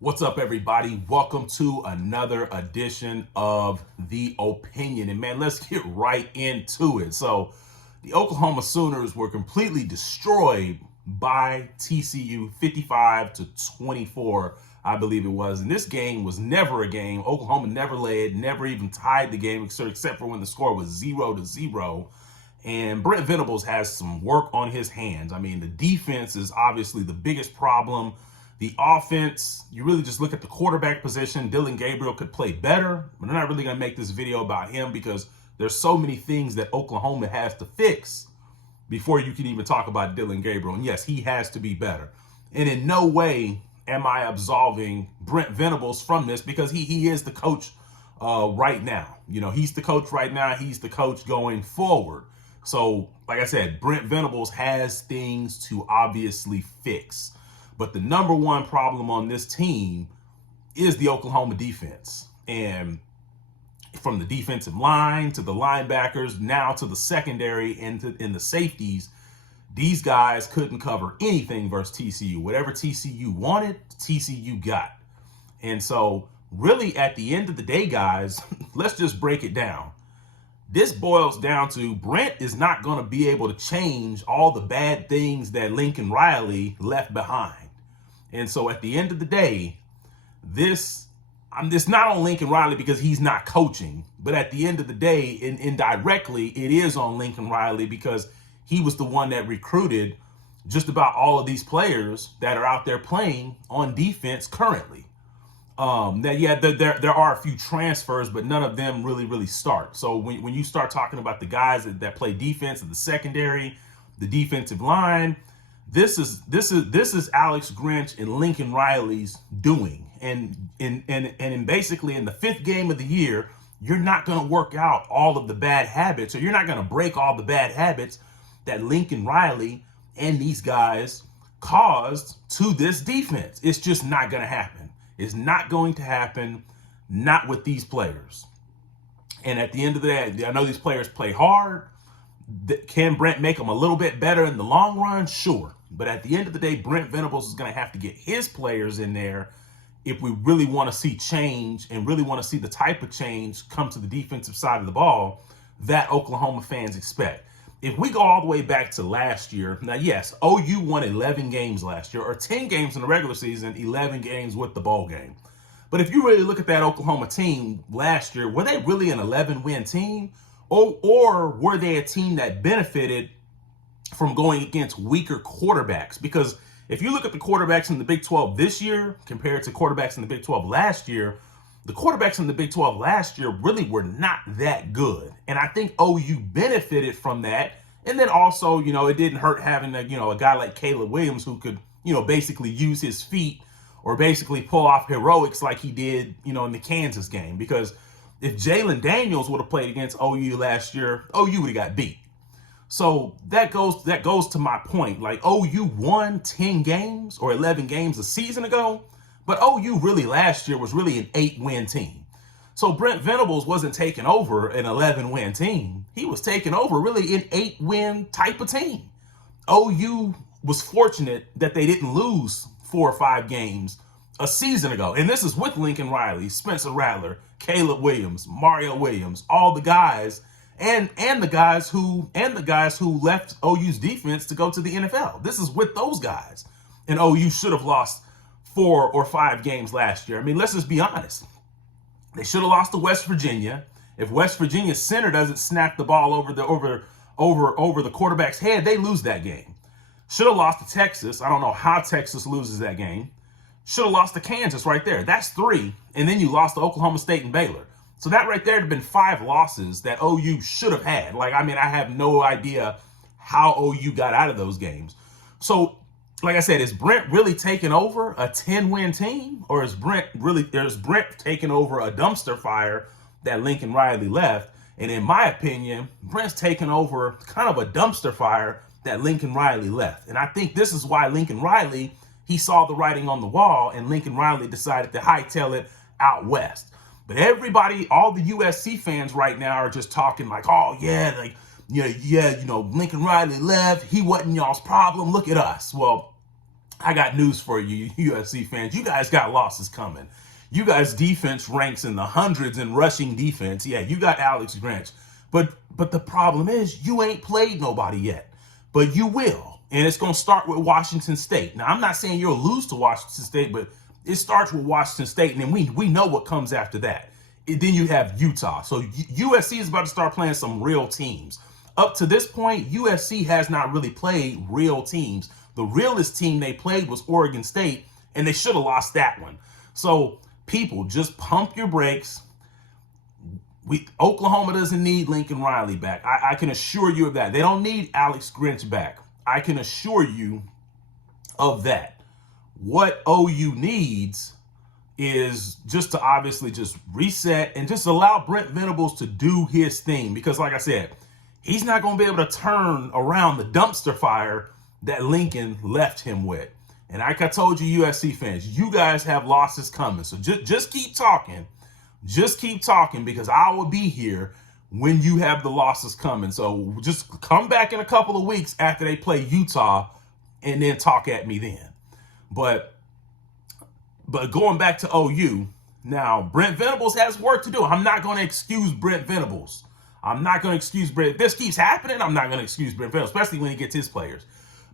What's up, everybody? Welcome to another edition of The Opinion. And man, let's get right into it. So, the Oklahoma Sooners were completely destroyed by TCU 55-24, I believe it was. And this game was never a game. Oklahoma never led, never even tied the game, except for when the score was 0-0. And Brent Venables has some work on his hands. I mean, the defense is obviously the biggest problem. The offense, you really just look at the quarterback position. Dillon Gabriel could play better, but I'm not really going to make this video about him because there's so many things that Oklahoma has to fix before you can even talk about Dillon Gabriel. And yes, he has to be better. And in no way am I absolving Brent Venables from this because he is the coach right now. You know, he's the coach right now. He's the coach going forward. So, like I said, Brent Venables has things to obviously fix. But the number one problem on this team is the Oklahoma defense. And from the defensive line to the linebackers, now to the secondary and the safeties, these guys couldn't cover anything versus TCU. Whatever TCU wanted, TCU got. And so really at the end of the day, guys, let's just break it down. This boils down to Brent is not going to be able to change all the bad things that Lincoln Riley left behind. And so at the end of the day, it's not on Lincoln Riley because he's not coaching. But at the end of the day, indirectly, it is on Lincoln Riley because he was the one that recruited just about all of these players that are out there playing on defense currently. There are a few transfers, but none of them really start. So when you start talking about the guys that play defense in the secondary, the defensive line, this is Alex Grinch and Lincoln Riley's doing. And basically in the fifth game of the year, you're not going to work out all of the bad habits, or you're not going to break all the bad habits that Lincoln Riley and these guys caused to this defense. It's just not going to happen. It's not going to happen, not with these players. And at the end of the day, I know these players play hard. Can Brent make them a little bit better in the long run? Sure. But at the end of the day, Brent Venables is going to have to get his players in there if we really want to see change and really want to see the type of change come to the defensive side of the ball that Oklahoma fans expect. If we go all the way back to last year, now, yes, OU won 11 games last year, or 10 games in the regular season, 11 games with the bowl game. But if you really look at that Oklahoma team last year, were they really an 11-win team? Or were they a team that benefited from going against weaker quarterbacks? Because if you look at the quarterbacks in the Big 12 this year compared to quarterbacks in the Big 12 last year, the quarterbacks in the Big 12 last year really were not that good. And I think OU benefited from that. And then also, it didn't hurt having a guy like Caleb Williams who could, basically use his feet or basically pull off heroics like he did, in the Kansas game. Because if Jalen Daniels would have played against OU last year, OU would have got beat. So that goes to my point. Like, OU won 10 games or 11 games a season ago, but OU really last year was really an 8-win team. So Brent Venables wasn't taking over an 11-win team. He was taking over really an 8-win type of team. OU was fortunate that they didn't lose 4 or 5 games a season ago. And this is with Lincoln Riley, Spencer Rattler, Caleb Williams, Mario Williams, all the guys and the guys who left OU's defense to go to the NFL. This is with those guys. And OU should have lost 4 or 5 games last year. I mean, let's just be honest. They should have lost to West Virginia. If West Virginia's center doesn't snap the ball over the quarterback's head, they lose that game. Should have lost to Texas. I don't know how Texas loses that game. Should have lost to Kansas right there. That's 3. And then you lost to Oklahoma State and Baylor. So that right there would have been 5 losses that OU should have had. I have no idea how OU got out of those games. So, like I said, is Brent really taking over a 10-win team? Or is Brent taking over a dumpster fire that Lincoln Riley left? And in my opinion, Brent's taking over kind of a dumpster fire that Lincoln Riley left. And I think this is why Lincoln Riley, he saw the writing on the wall, and Lincoln Riley decided to hightail it out west. But everybody, all the USC fans right now are just talking like, oh, yeah, Lincoln Riley left. He wasn't y'all's problem. Look at us. Well, I got news for you, USC fans. You guys got losses coming. You guys' defense ranks in the hundreds in rushing defense. Yeah, you got Alex Grinch. But the problem is you ain't played nobody yet. But you will. And it's going to start with Washington State. Now, I'm not saying you'll lose to Washington State, but it starts with Washington State, and then we know what comes after that. Then you have Utah. So USC is about to start playing some real teams. Up to this point, USC has not really played real teams. The realest team they played was Oregon State, and they should have lost that one. So people, just pump your brakes. Oklahoma doesn't need Lincoln Riley back. I can assure you of that. They don't need Alex Grinch back. I can assure you of that. What OU needs is just to obviously just reset and just allow Brent Venables to do his thing. Because like I said, he's not going to be able to turn around the dumpster fire that Lincoln left him with. And like I told you, USC fans, you guys have losses coming. So just keep talking. Just keep talking, because I will be here when you have the losses coming. So just come back in a couple of weeks after they play Utah and then talk at me then. But going back to OU, now Brent Venables has work to do. I'm not going to excuse Brent Venables. I'm not going to excuse Brent. If this keeps happening, I'm not going to excuse Brent Venables, especially when he gets his players.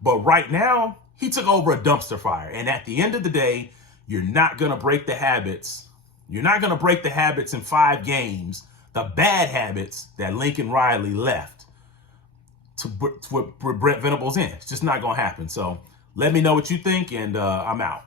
But right now, he took over a dumpster fire. And at the end of the day, you're not going to break the habits. You're not going to break the habits in 5 games, the bad habits that Lincoln Riley left to Brent Venables in. It's just not going to happen. So let me know what you think, and I'm out.